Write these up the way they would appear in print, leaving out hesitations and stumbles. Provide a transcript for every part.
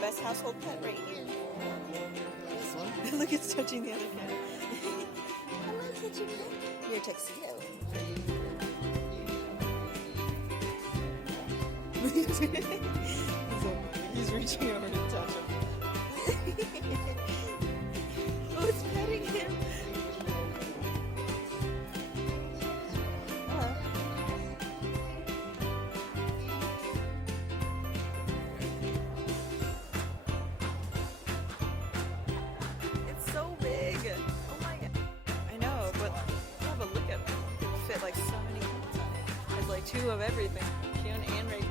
best household pet right here. This one? Look, it's touching the other cat. Hello, kitchen cat. Your tuxedo. He's reaching over to touch him. Oh, it's petting him. Hello. It's so big. Oh my god. I know, but yeah, but look at it. It will fit like so many cats on it. There's like two of everything. Fiona and Ray Tiger.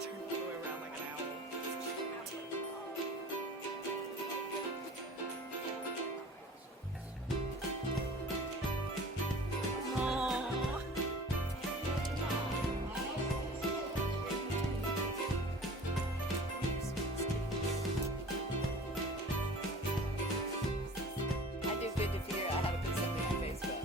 Turn all the way around like an owl. I do good to figure out how to put something on Facebook.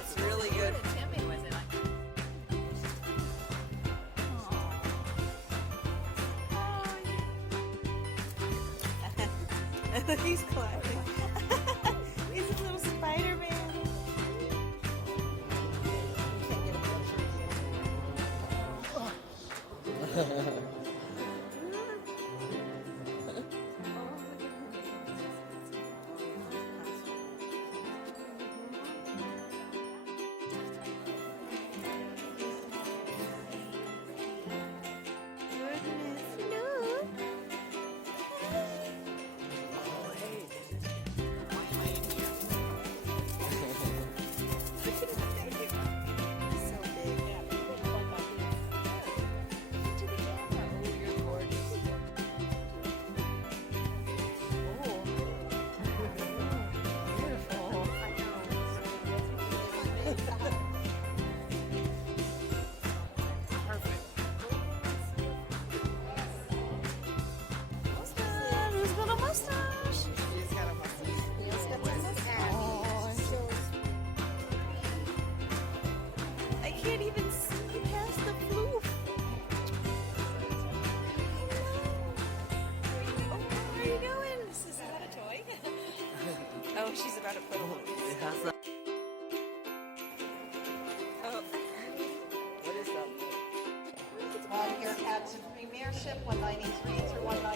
It's really good. Timmy was it? He's clapping. He's a little Spider-Man. Goodness, look. So big. Mustache. Who's got a mustache? He's got a mustache. Neil's got a mustache. I can't even see past the floof. Oh, where are you going? Is that a toy? Oh, she's about to put a It has that. Oh. What is that? Here, Cats in Premiership, 193 through 190.